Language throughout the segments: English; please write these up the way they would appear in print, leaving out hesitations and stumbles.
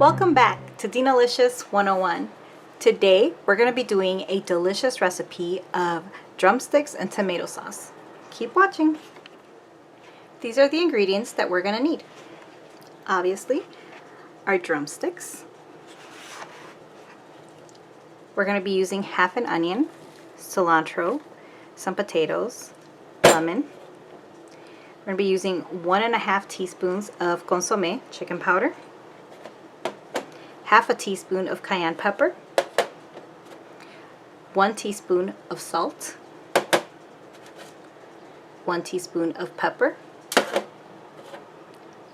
Welcome back to DinaLicious 101. Today we're going to be doing a delicious recipe of drumsticks and tomato sauce. Keep watching. These are the ingredients that we're going to need. Obviously, our drumsticks. We're going to be using half an onion, cilantro, some potatoes, lemon. We're going to be using 1.5 teaspoons of consommé chicken powder, half a teaspoon of cayenne pepper, 1 teaspoon of salt, 1 teaspoon of pepper,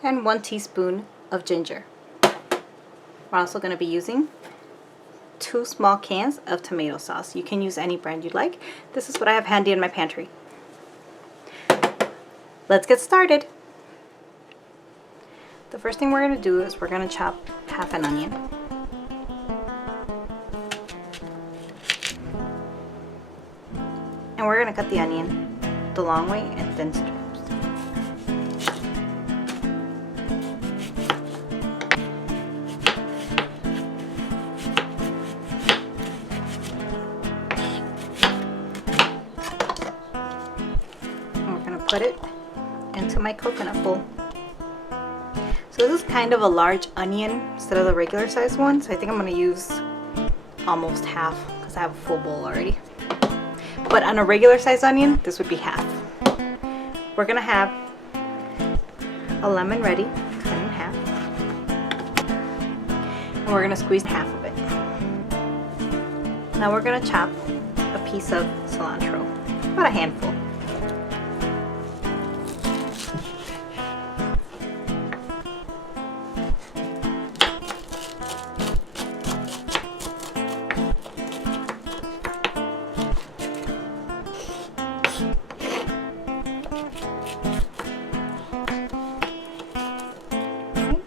and 1 teaspoon of ginger. We're also going to be using 2 small cans of tomato sauce. You can use any brand you'd like. This is what I have handy in my pantry. Let's get started. The first thing we're going to do is we're going to chop half an onion. And we're going to cut the onion the long way in thin strips. And we're going to put it into my coconut bowl. So this is kind of a large onion instead of the regular size one, so I think I'm going to use almost half because I have a full bowl already. But on a regular size onion, this would be half. We're going to have a lemon ready, cut in half, and we're going to squeeze half of it. Now we're going to chop a piece of cilantro, about a handful.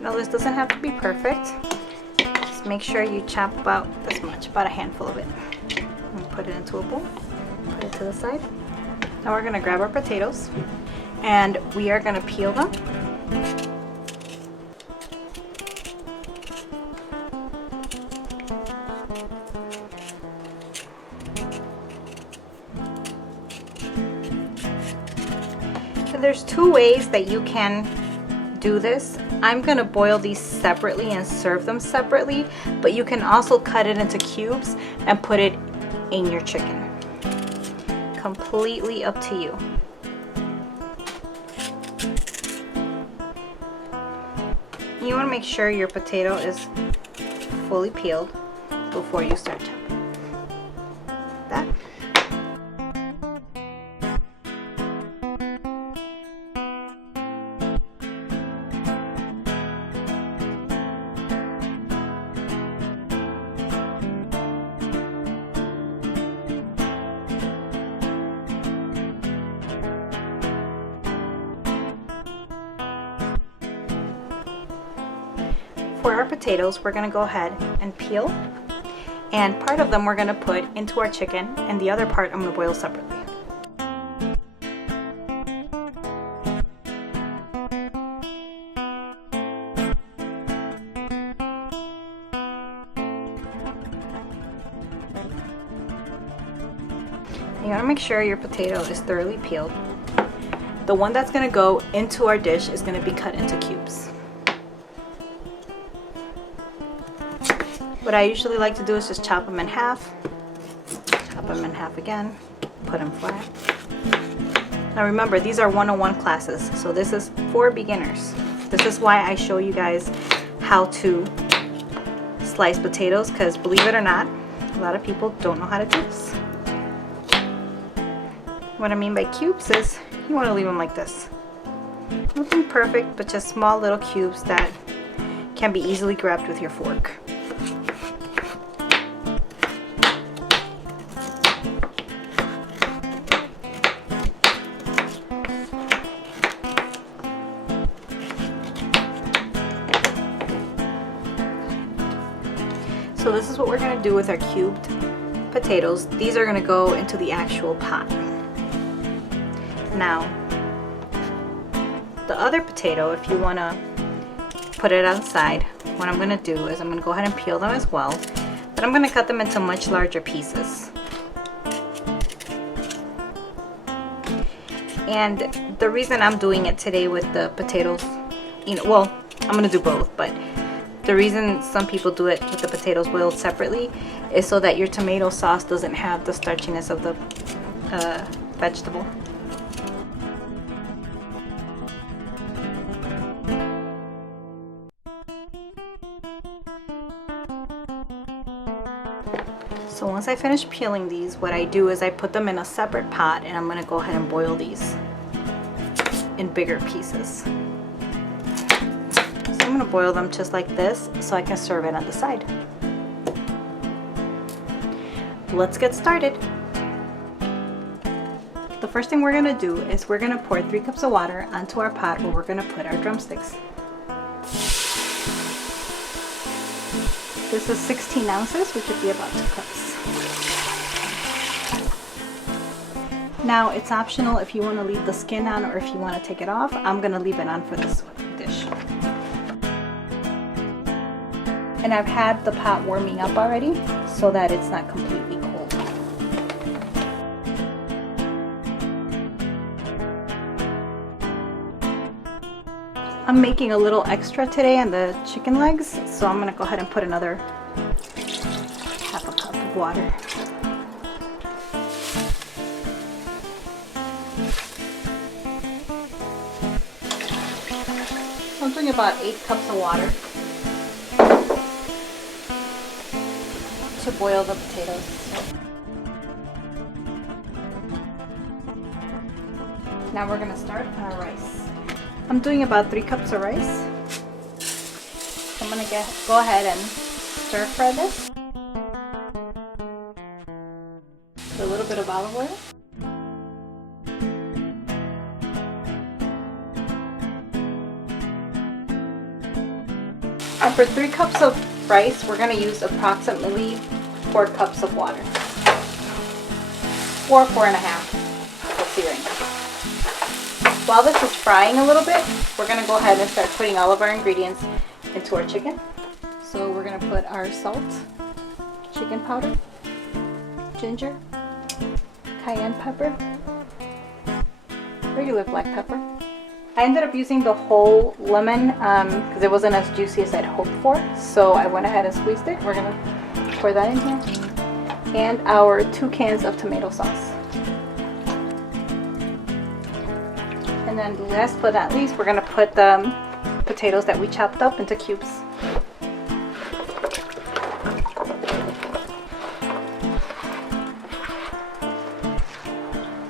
Now this doesn't have to be perfect. Just make sure you chop about this much, about a handful of it. And put it into a bowl. Put it to the side. Now we're going to grab our potatoes and we are going to peel them. And there's 2 ways that you can do this. I'm gonna boil these separately and serve them separately, but you can also cut it into cubes and put it in your chicken. Completely up to you. You want to make sure your potato is fully peeled before you start chopping. That. For our potatoes, we're going to go ahead and peel, and part of them we're going to put into our chicken, and the other part I'm going to boil separately. You want to make sure your potato is thoroughly peeled. The one that's going to go into our dish is going to be cut into cubes. What I usually like to do is just chop them in half, chop them in half again, put them flat. Now remember, these are 101 classes, so this is for beginners. This is why I show you guys how to slice potatoes, because believe it or not, a lot of people don't know how to do this. What I mean by cubes is you want to leave them like this. Nothing perfect, but just small little cubes that can be easily grabbed with your fork. So this is what we're going to do with our cubed potatoes. These are going to go into the actual pot. Now, the other potato, if you want to put it outside, what I'm gonna do is I'm gonna go ahead and peel them as well, but I'm gonna cut them into much larger pieces. And the reason I'm doing it today with the potatoes, you know, well, I'm gonna do both, but the reason some people do it with the potatoes boiled separately is so that your tomato sauce doesn't have the starchiness of the vegetable. So once I finish peeling these, what I do is I put them in a separate pot, and I'm gonna go ahead and boil these in bigger pieces. So I'm gonna boil them just like this so I can serve it on the side. Let's get started. The first thing we're gonna do is we're gonna pour 3 cups of water onto our pot where we're gonna put our drumsticks. This is 16 ounces, which would be about 2 cups. Now it's optional if you want to leave the skin on or if you want to take it off. I'm going to leave it on for this dish. And I've had the pot warming up already so that it's not completely cold. I'm making a little extra today on the chicken legs, so I'm going to go ahead and put another half a cup of water. I'm doing about 8 cups of water to boil the potatoes. Now we're going to start on our rice. I'm doing about 3 cups of rice. I'm going to go ahead and stir fry this with a little bit of olive oil. And for 3 cups of rice, we're going to use approximately 4 cups of water. 4 and a half. We'll see right now. While this is frying a little bit, we're going to go ahead and start putting all of our ingredients into our chicken. So we're going to put our salt, chicken powder, ginger, cayenne pepper, regular black pepper. I ended up using the whole lemon because it wasn't as juicy as I'd hoped for, so I went ahead and squeezed it. We're going to pour that in here. And our 2 cans of tomato sauce. And then last but not least, we're going to put the potatoes that we chopped up into cubes.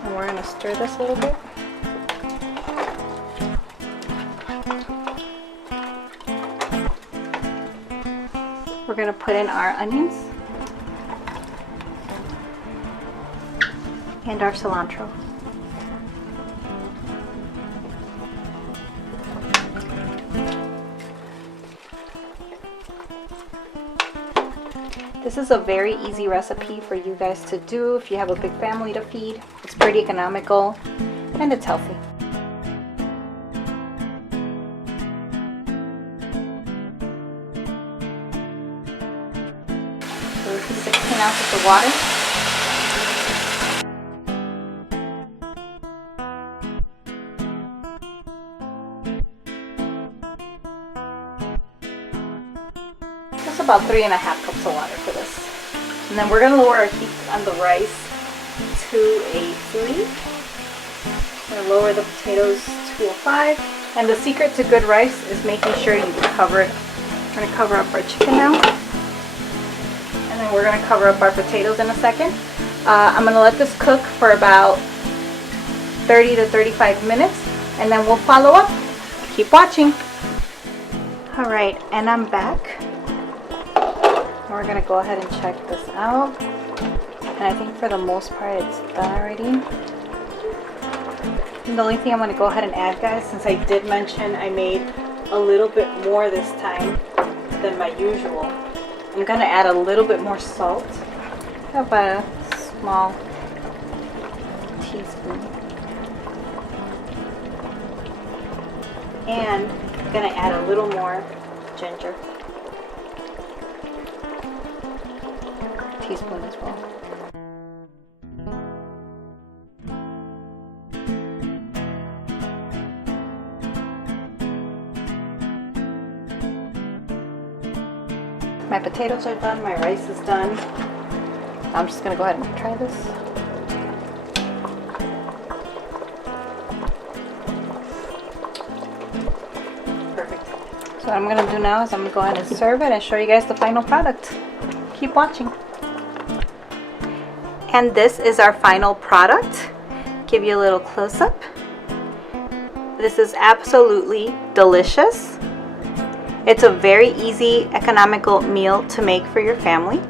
And we're going to stir this a little bit. We're going to put in our onions and our cilantro. This is a very easy recipe for you guys to do if you have a big family to feed. It's pretty economical and it's healthy. So this is 16 ounces of water. That's about 3.5 cups of water for this. And then we're going to lower our heat on the rice to a 3. We're going to lower the potatoes to a 5. And the secret to good rice is making sure you cover it. We're going to cover up our chicken now. And then we're going to cover up our potatoes in a second. I'm going to let this cook for about 30 to 35 minutes. And then we'll follow up. Keep watching. Alright, and I'm back. We're going to go ahead and check this out. And I think for the most part it's done already. And the only thing I'm going to go ahead and add, guys, since I did mention I made a little bit more this time than my usual, I'm going to add a little bit more salt. About a small teaspoon. And I'm going to add a little more ginger. teaspoon as well. My potatoes are done, my rice is done. I'm just gonna go ahead and try this. Perfect. So what I'm gonna do now is I'm gonna go ahead and serve it and show you guys the final product. Keep watching. And this is our final product. Give you a little close-up. This is absolutely delicious. It's a very easy, economical meal to make for your family.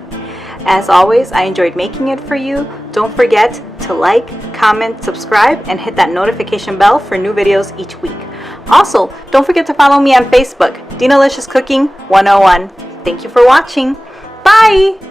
As always, I enjoyed making it for you. Don't forget to like, comment, subscribe, and hit that notification bell for new videos each week. Also, don't forget to follow me on Facebook, DinaLicious Cooking 101. Thank you for watching. Bye!